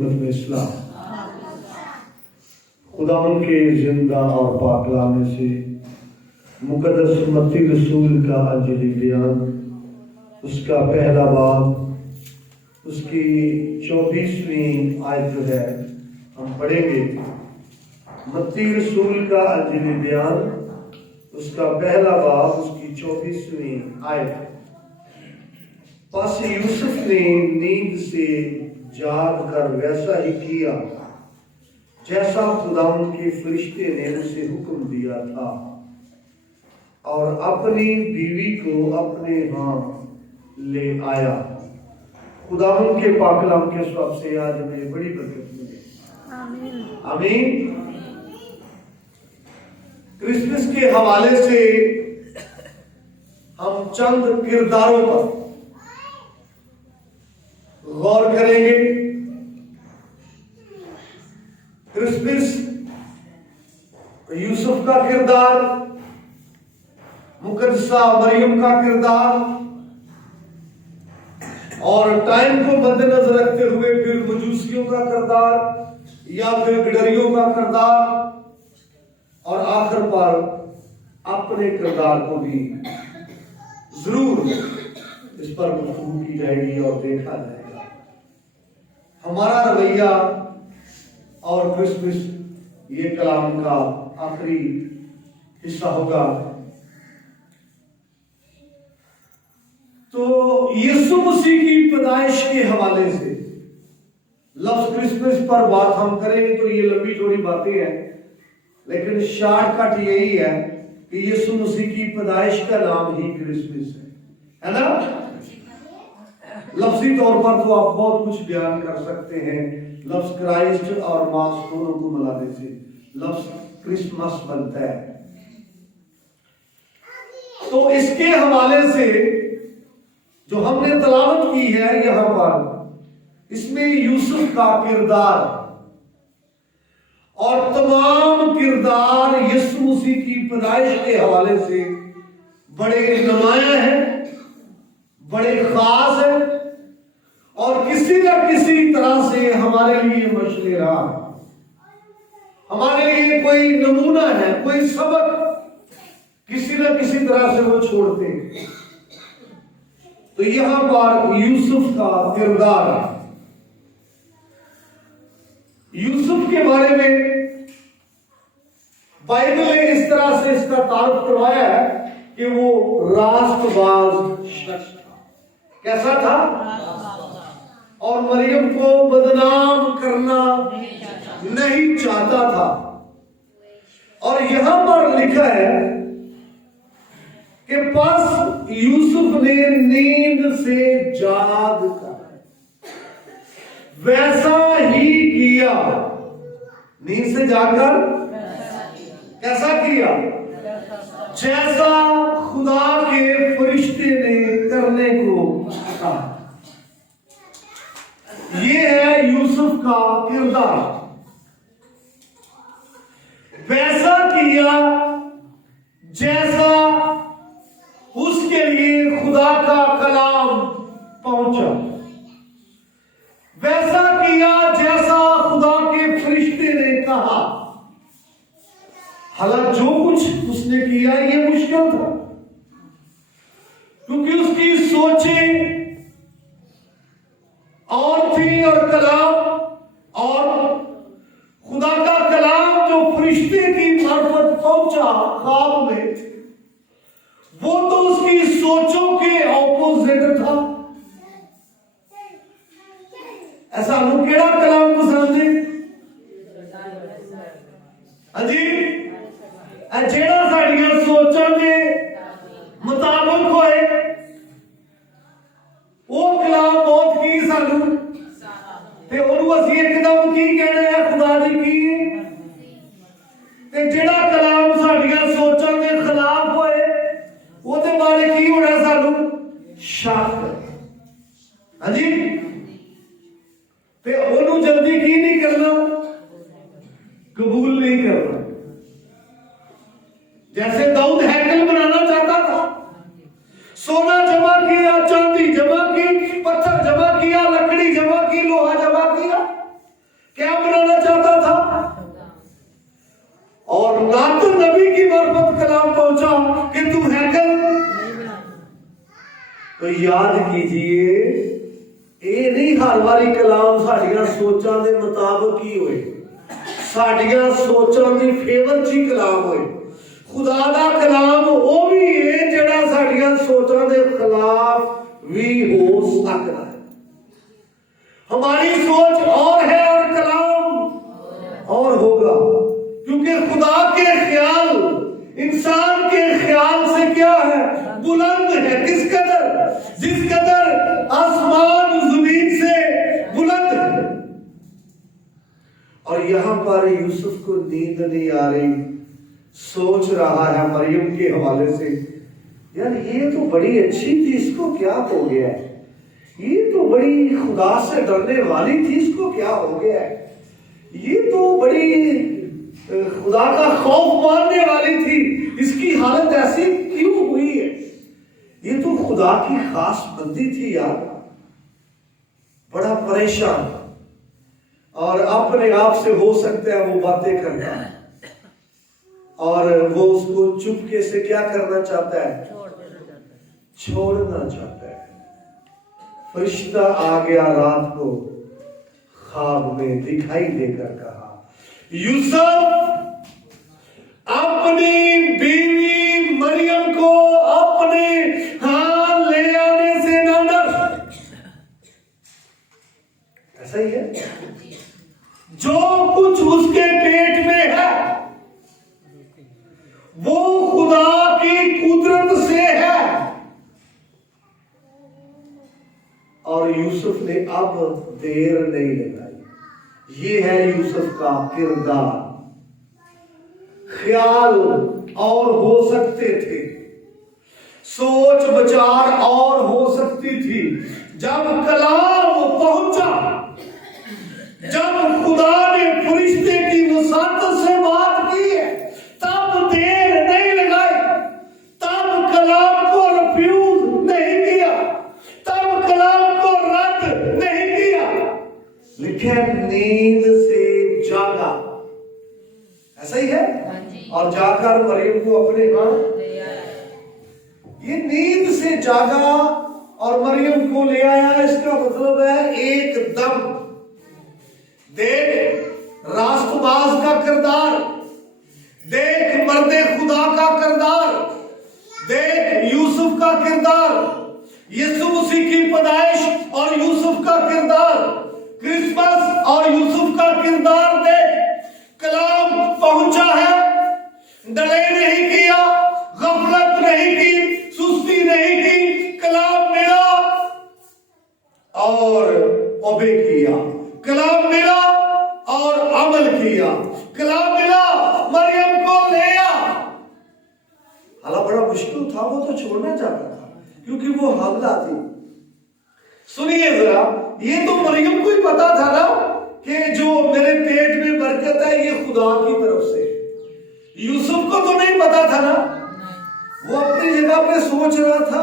में इस्लाम खुदा के जिंदा और पाक कलाम से मुकद्दस मत्ती रसूल का अंजीली बयान, उसका पहला बाब, उसकी 24वीं आयत जो है हम पढ़ेंगे। मत्ती रसूल का अंजीली बयान, उसका पहला बाब, उसकी 24वीं आयत। बस यूसुफ ने नींद से जाग कर वैसा ही किया जैसा खुदावंद के फरिश्ते ने उसे हुक्म दिया था, और अपनी बीवी को अपने हाथ ले आया। खुदावंद के पाक कलाम के सब से आज हमें बड़ी बरकत मिले। आमीन। क्रिसमस के हवाले से हम चंद किरदारों पर गौर करेंगे। क्रिसमस यूसुफ का किरदार, मुकद्दसा मरियम का किरदार, और टाइम को मद्देनजर रखते हुए फिर मजूसियों का किरदार या फिर गिडरियों का किरदार, और आखिर पर अपने किरदार को भी जरूर इस पर गुफ्तगू की जाएगी और देखा जाएगा। हमारा रवैया और क्रिसमस ये कलाम का आखिरी हिस्सा होगा। तो यीशु मसीह की पैदाइश के हवाले से लफ्ज क्रिसमस पर बात हम करेंगे तो ये लंबी चौड़ी बातें हैं, लेकिन शॉर्टकट यही है कि यीशु मसीह की पैदाइश का नाम ही क्रिसमस है ना। लफ्जी तौर पर तो आप बहुत कुछ बयान कर सकते हैं। लफ्ज क्राइस्ट और मास दोनों को मिलाने से लफ्ज क्रिसमस बनता है। तो इसके हवाले से जो हमने तलावत की है यहां पर, इसमें यूसुफ का किरदार और तमाम किरदार यीशु मसीह की पैदाइश के हवाले से बड़े नुमाया हैं, बड़े खास हैं, और किसी न किसी तरह से हमारे लिए मशलेरा, हमारे लिए कोई नमूना है, कोई सबक किसी न किसी तरह से वो छोड़ते हैं। तो यहां पर यूसुफ का किरदार, यूसुफ के बारे में बाइबल ने इस तरह से इसका तारुफ करवाया है कि वो रास्तबाज शख्स था। कैसा था? और मरियम को बदनाम करना नहीं चाहता था। और यहां पर लिखा है कि बस यूसुफ ने नींद से जाग कर वैसा ही किया। नींद से जागकर कैसा किया? जैसा खुदा के फरिश्ते ने करने को कहा। ये है यूसुफ का किरदार। वैसा किया जैसा उसके लिए खुदा का कलाम पहुंचा। वैसा किया जैसा खुदा के फरिश्ते ने कहा। हालांकि जो कुछ उसने किया ये मुश्किल था, क्योंकि उसकी सोचें और थी और कलाम, और खुदा का कलाम जो फरिश्ते की मार्फत पहुंचा ख्वाब में, वो तो उसकी सोचों के ऑपोजिट था। ऐसा हमें केड़ा कलाम पसंद है? हाजी, जेड़ा साड़ियां सोचों के मुताबिक होए वो कलाम बहुत की सानू, ते ओनू असीं एकदम की कहना है खुदा दी की। ते जेड़ा कलाम साड़ियां सोचां दे खिलाफ होए ओदे बारे की होना सानू? शक। हाजी, ते ओनू जल्दी की नहीं करना? कबूल नहीं करना। जैसे दाऊद हैकल बनाना चाहता था, सोना जमा किया, चांदी जमा की, पत्थर जमा किया, लकड़ी जमा की, लोहा जमा किया, क्या बनाना चाहता था? और ना तो नबी की मार्फत कलाम पहुंचा कि तुम हैकल। तो याद कीजिए, ये नहीं हर बारी कलाम साडियां सोचां दे मुताबिक ही होए, साडियां सोचां दी फेवर च ही कलाम होए। खुदा दा कलाम वो भी है जेड़ा साडियां सोचां दे खिलाफ भी हो सकता है। हमारी सोच और है और कलाम और होगा, क्योंकि खुदा के ख्याल इंसान के ख्याल से क्या है? बुलंद है। किस कदर? जिस कदर आसमान जमीन से बुलंद है। और यहां पर यूसुफ को नींद नहीं आ रही, सोच रहा है मरियम के हवाले से, यार ये तो बड़ी अच्छी थी, इसको क्या हो गया है? ये तो बड़ी खुदा से डरने वाली थी, इसको क्या हो गया है? ये तो बड़ी खुदा का खौफ मानने वाली थी, इसकी हालत ऐसी क्यों हुई है? ये तो खुदा की खास बंदी थी यार। बड़ा परेशान, और अपने आप से हो सकता है वो बातें करता है, और वो उसको चुपके से क्या करना चाहता है? छोड़ना चाहता है। फरिश्ता आ गया रात को, ख्वाब में दिखाई देकर कहा, यूसुफ अपनी बीवी मरियम को अपने हाथ ले आने से न डर। ऐसा ही है, जो कुछ उसके पेट में है वो खुदा की कुदरत से है। और यूसुफ ने अब देर नहीं लगाई। ये है यूसुफ का किरदार। ख्याल और हो सकते थे, सोच विचार और हो सकती थी। जब कलाम पहुंचा, जब खुदा ने फरिश्ते की वसात से बात की है, तब देर नहीं लगाई, तब कलाम को रिफ्यूज नहीं किया, तब कलाम को रद्द नहीं किया। लिखे नींद से जागा, ऐसा ही है। और जाकर मरियम को अपने हाथ, ये नींद से जागा और मरियम को ले आया। इसका मतलब है एकदम। देख रास्तबाज का किरदार, देख मर्दे खुदा का किरदार, देख यूसुफ का किरदार, यीशु मसीह की पैदाइश और यूसुफ का किरदार, क्रिसमस और यूसुफ का किरदार देख। कलाम पहुंचा है, डरे नहीं किया, गफलत नहीं की, सुस्ती नहीं की। कलाम मिला और ओबे किया, कलाम मिला और अमल किया, कलाम मिला, मरियम को ले आ। हालांकि बड़ा मुश्किल था, वो तो छोड़ना चाहता था क्योंकि वो हमला थी। सुनिए जरा, ये तो मरियम को ही पता था ना कि जो मेरे पेट में बरकत है ये खुदा की तरफ से। यूसुफ को तो नहीं पता था ना, वो अपनी जगह पे सोच रहा था।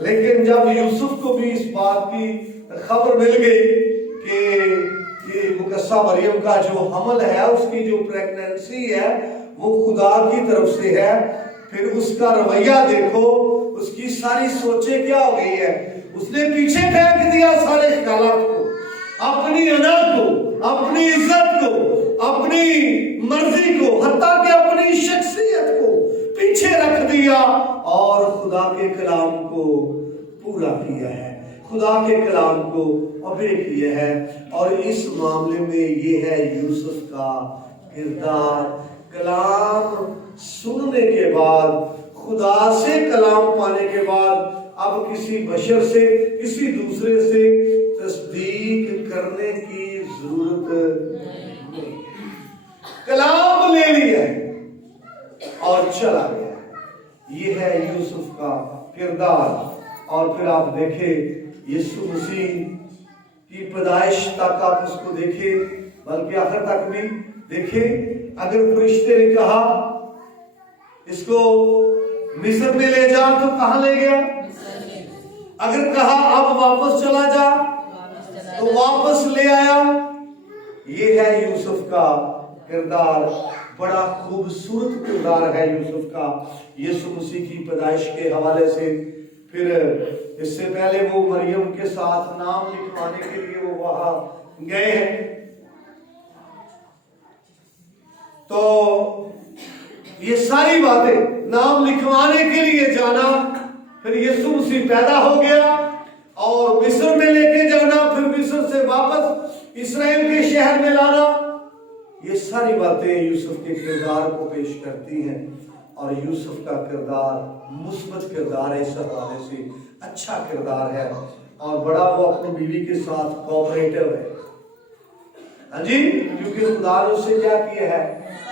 लेकिन जब यूसुफ को भी इस बात की खबर मिल गई कि ये मुकस्सा मरियम का जो हमल है, उसकी जो प्रेगनेंसी है वो खुदा की तरफ से है, फिर उसका रवैया देखो, उसकी सारी सोचें क्या हो गई है। उसने पीछे फेंक दिया सारे ख्यालात को, अपनी अना को, अपनी इज्जत को, अपनी मर्जी को, हत्ता कि अपनी शख्सियत को पीछे रख दिया और खुदा के कलाम को पूरा किया है, खुदा के कलाम को अबे किया है। और इस मामले में ये है यूसुफ का किरदार। कलाम सुनने के बाद, खुदा से कलाम पाने के बाद, अब किसी बशर से, किसी दूसरे से तस्दीक करने की जरूरत नहीं। कलाम ले लिया और चला गया। ये है यूसुफ का किरदार। और फिर आप देखें यीशु मसीह की पैदाइश तक आप उसको देखें, बल्कि आखिर तक भी देखें। अगर फरिश्ते ने कहा इसको मिस्र में ले जा, तो कहां ले गया? अगर कहा अब वापस चला जा, तो वापस ले आया। یہ ہے یوسف کا کردار، بڑا خوبصورت کردار ہے یوسف کا یسوع مسیح کی پیدائش کے حوالے سے۔ پھر اس سے پہلے وہ مریم کے ساتھ نام لکھوانے کے لیے وہ وہاں گئے ہیں، تو یہ ساری باتیں نام لکھوانے کے لیے جانا، پھر یسوع مسیح پیدا ہو گیا اور مصر میں لے کے جانا، پھر مصر سے واپس اسرائیل کے شہر میں لانا، یہ ساری باتیں یوسف کے کردار کو پیش کرتی ہیں۔ اور یوسف کا کردار مثبت کردار ہے، اس حوالے سے اچھا کردار ہے، اور بڑا وہ اپنی بیوی کے ساتھ کوآپریٹو ہے، ہاں جی، کیونکہ خدا نے اس سے کیا کیا ہے،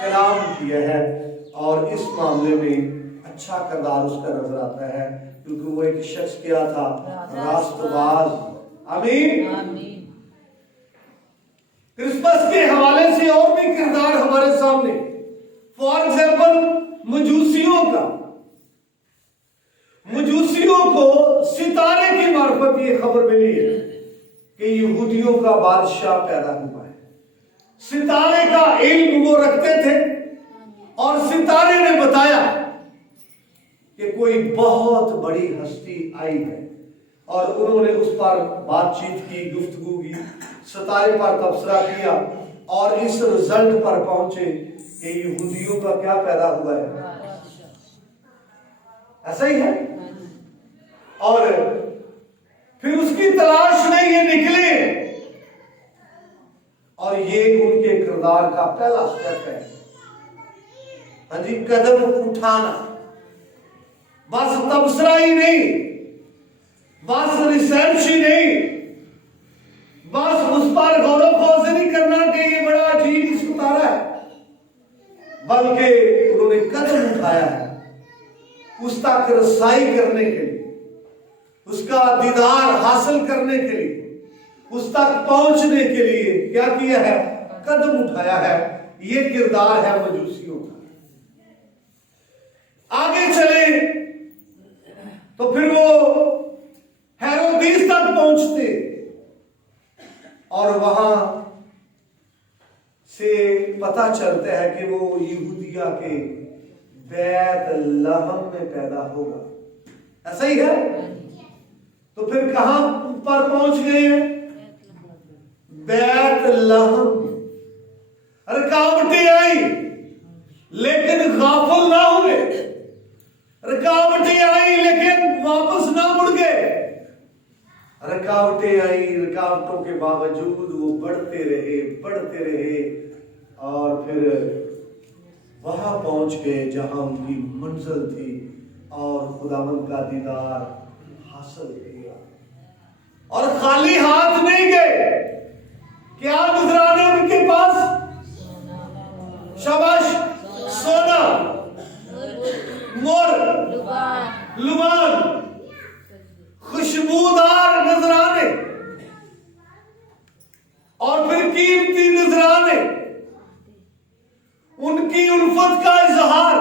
کلام کیا ہے، اور اس معاملے میں اچھا کردار اس کا نظر آتا ہے، کیونکہ وہ ایک شخص کیا تھا، راست باز۔ آمین۔ کرسمس کے حوالے سے اور بھی کردار ہمارے سامنے، فار ایگزامپل مجوسیوں کو ستارے کی معرفت یہ خبر ملی ہے کہ یہودیوں کا بادشاہ پیدا ہوا ہے۔ ستارے کا علم وہ رکھتے تھے، اور ستارے نے بتایا کہ کوئی بہت بڑی ہستی آئی ہے، اور انہوں نے اس پر بات چیت کی، گفتگو کی، ستارے پر تبصرہ کیا، اور اس رزلٹ پر پہنچے کہ یہودیوں کا کیا پیدا ہوا ہے، ایسا ہی ہے۔ اور پھر اس کی تلاش میں یہ نکلے، اور یہ ان کے کردار کا پہلا سٹیپ ہے، ہاں جی، قدم اٹھانا، بس تبصرہ ہی نہیں، بس ریسرچ ہی نہیں، بس اس پر غور و خوض نہیں کرنا کہ یہ بڑا عجیب ستارہ ہے، بلکہ انہوں نے قدم اٹھایا ہے اس تک رسائی کرنے کے لیے، اس کا دیدار حاصل کرنے کے لیے، اس تک پہنچنے کے لیے کیا کیا ہے، قدم اٹھایا ہے۔ یہ کردار ہے مجوسیوں کا۔ آگے چلے تو پھر وہ ہیرودیس تک پہنچتے، اور وہاں سے پتہ چلتا ہے کہ وہ یہودیہ کے بیت لحم میں پیدا ہوگا، ایسا ہی ہے۔ تو پھر کہاں پر پہنچ گئے ہیں، بیت لحم۔ رکاوٹیں آئی لیکن غافل نہ ہوئے، رکاوٹیں آئی لیکن واپس نہ مڑ گئے، رکاوٹیں آئی، رکاوٹوں کے باوجود وہ بڑھتے رہے، اور پھر وہاں پہنچ گئے جہاں ان کی منزل تھی، اور خداوند کا دیدار حاصل کیا، اور خالی ہاتھ نہیں گئے۔ کیا نذرانے ان کے پاس؟ شاباش، سونا، مر، لبان، خوشبودار نذرانے، اور پھر قیمتی نذرانے، ان کی الفت کا اظہار۔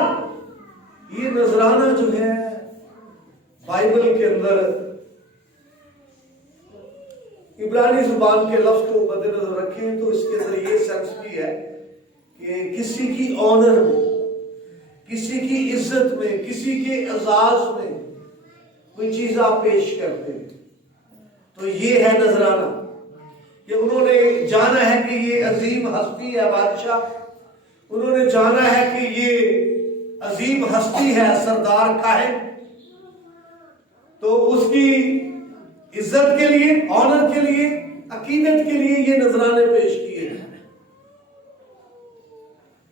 یہ نذرانہ جو ہے بائبل کے اندر عبرانی زبان کے لفظ کو مد نظر رکھیں تو اس کے اندر یہ سینس بھی ہے کہ کسی کی آنر میں، کسی کی عزت میں، کسی کے اعزاز میں کوئی چیز آپ پیش کرتے ہیں تو یہ ہے نذرانہ، کہ انہوں نے جانا ہے کہ یہ عظیم ہستی ہے بادشاہ، انہوں نے جانا ہے کہ یہ عظیم ہستی ہے سردار کاہن، تو اس کی عزت کے لیے، آنر کے لیے، عقیدت کے لیے یہ نذرانے پیش کیے ہیں۔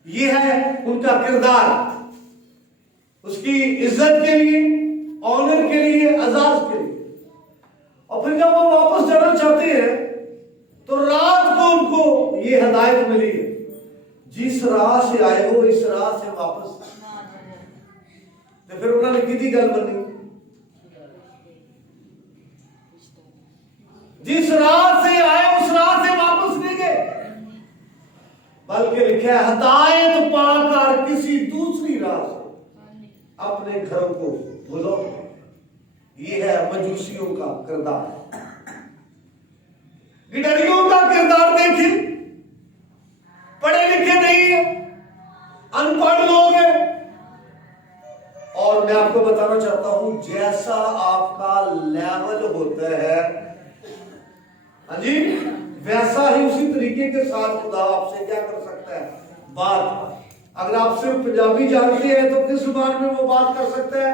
یہ ہے ان کا کردار، اس کی عزت کے لیے، آنر کے لیے، اعزاز کے لیے۔ اور پھر جب وہ واپس جانا چاہتے ہیں تو رات کو ان کو یہ ہدایت ملی ہے، جس راہ سے آئے ہو اس راہ سے واپس۔ تو پھر انہوں نے کتنی گل بنی، جس راہ سے آئے اس راہ سے واپس نہیں گئے، بلکہ لکھا ہے ہدایت پا کر کسی دوسری راہ سے اپنے گھروں کو بلو۔ یہ ہے مجوسیوں کا کردار۔ گڈریوں کا کردار دیکھیں، अनपढ़ लोग हैं। और मैं आपको बताना चाहता हूं, जैसा आपका लेवल होता है, हाँ जी, वैसा ही उसी तरीके के साथ खुदा आपसे क्या कर सकता है, बात। अगर आप सिर्फ पंजाबी जानते हैं तो किस जुबान में वो बात कर सकता है?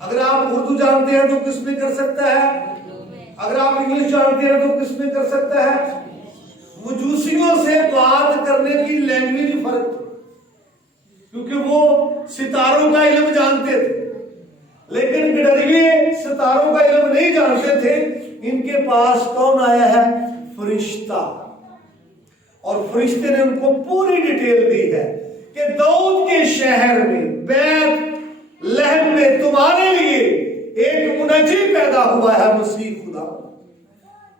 अगर आप उर्दू जानते हैं तो किस में कर सकता है? अगर आप इंग्लिश जानते हैं तो किस में कर सकता है? मजूसियों से बात करने की लैंग्वेज फर्क थी, क्योंकि वो सितारों का इल्म जानते थे, लेकिन गिडरिये सितारों का इल्म नहीं जानते थे। इनके पास कौन आया है? फरिश्ता। और फरिश्ते ने उनको पूरी डिटेल दी है कि दाऊद के शहर में बैत लहम में तुम्हारे लिए एक मुनज्जी पैदा हुआ है, मसीह खुदा,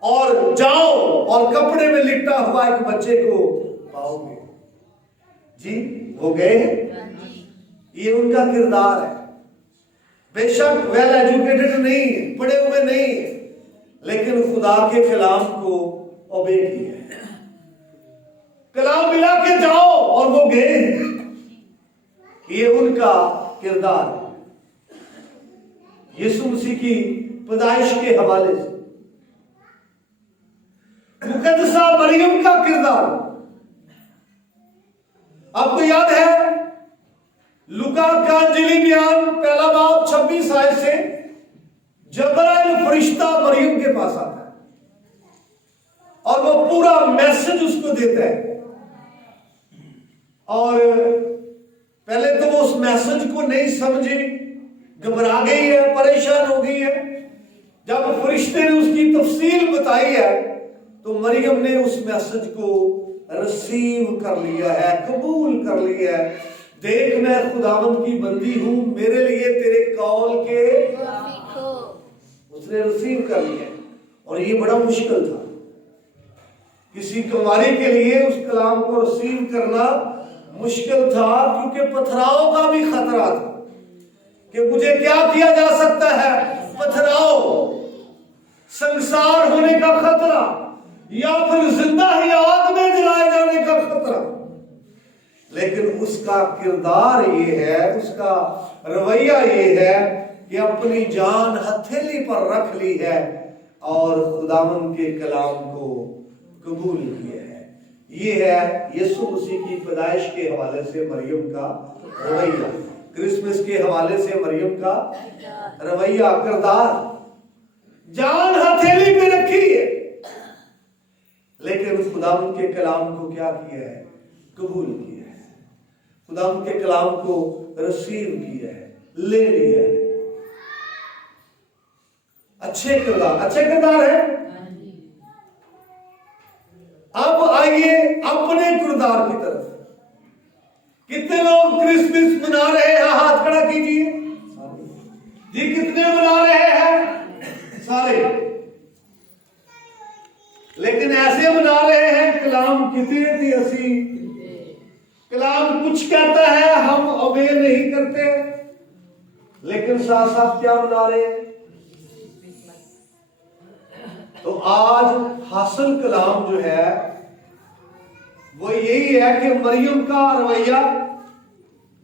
और जाओ और कपड़े में लिपटा हुआ एक बच्चे को पाओगे। जी, वो गए हैं। ये उनका किरदार है। बेशक वेल एजुकेटेड नहीं है, पढ़े हुए नहीं है, लेकिन खुदा के कलाम को ओबे किया है। कलाम मिला के जाओ, और वो गए। ये उनका किरदार है। यीशु मसीह की पैदाइश के हवाले से मुकद्दसा मरियम का किरदार आपको याद है? लूका का अंजीली बयान पहला बाब 26 आयत से जबराइल फरिश्ता मरियम के पास आता है और वो पूरा मैसेज उसको देता है। और पहले तो वो उस मैसेज को नहीं समझी, घबरा गई है, परेशान हो गई है। जब फरिश्ते ने उसकी तफसील बताई है तो मरियम ने उस मैसेज को रिसीव कर लिया है, कबूल कर लिया है। देख, मैं खुदावंद की बंदी हूं, मेरे लिए तेरे कौल के उसने रिसीव कर लिया। और ये बड़ा मुश्किल था किसी कुंवारी के लिए, उस कलाम को रिसीव करना मुश्किल था, क्योंकि पथराव का भी खतरा था कि मुझे क्या किया जा सकता है, पथराव, संसार होने का खतरा, या फिर जिंदा ही आग में जलाए जाने का खतरा। लेकिन उसका किरदार ये है, उसका रवैया ये है कि अपनी जान हथेली पर रख ली है और खुदावंद के कलाम को कबूल किया है। ये है यीशु मसीह की पैदाइश के हवाले से मरियम का रवैया, क्रिसमस के हवाले से मरियम का रवैया, किरदार। जान हथेली पे रखी है, लेकिन खुदावंद के कलाम को क्या किया है, कबूल किया है। खुदावंद के कलाम को रिसीव किया है, ले लिया है। अच्छे किरदार है। अब आइए अपने किरदार की तरफ। कितने लोग क्रिसमस मना रहे हैं? हाथ खड़ा कीजिए जी। कितने मना रहे हैं? सारे। लेकिन ऐसे मना रहे हैं, कलाम कितने थी असी, कलाम कुछ कहता है, हम ओबे नहीं करते, लेकिन साथ साथ क्या मना रहे हैं? तो आज हासिल कलाम जो है वो यही है कि मरियम का रवैया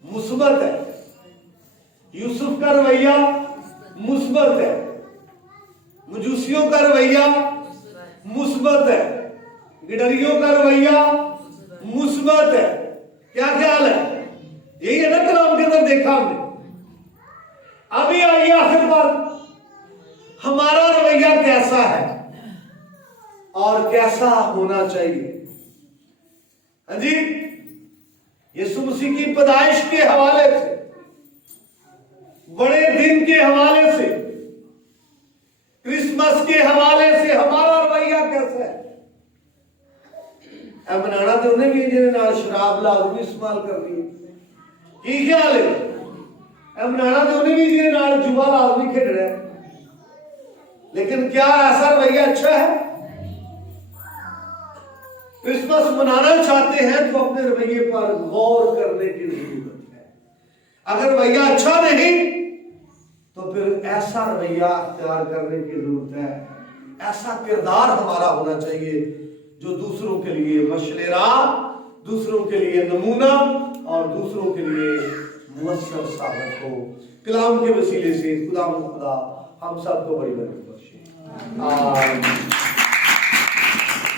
मुस्बत है, यूसुफ का रवैया मुस्बत है, मजूसियों का रवैया मुस्बत है, गिडरियों का रवैया मुस्बत है। क्या ख्याल है? यही है ना कलाम के अंदर देखा हमने। अभी आइए आखिर बात, हमारा रवैया कैसा है और कैसा होना चाहिए? हाँ जी, यीशु मसीह की पैदाइश के हवाले से, बड़े दिन के हवाले से, क्रिसमस के हवाले से हमारा रवैया कैसा है? मनाना तो उन्हें भी जिन्हें शराब लाजमी इस्तेमाल कर दी, की ख्याल है? मनाना तो उन्हें भी जिन्हें जुआ लाजमी खेल रहे हैं, लेकिन क्या ऐसा रवैया अच्छा है? क्रिसमस मनाना चाहते हैं तो अपने रवैये पर गौर करने की जरूरत है। अगर रवैया अच्छा नहीं तो फिर ऐसा रवैया अख्तियार करने की जरूरत है। ऐसा किरदार हमारा होना चाहिए जो दूसरों के लिए मशले राह, دوسروں کے لیے نمونہ اور دوسروں کے لیے مؤثر ثابت ہو۔ کلام کے وسیلے سے خدا ہم سب کو بڑی برکت بخشے۔ آمین۔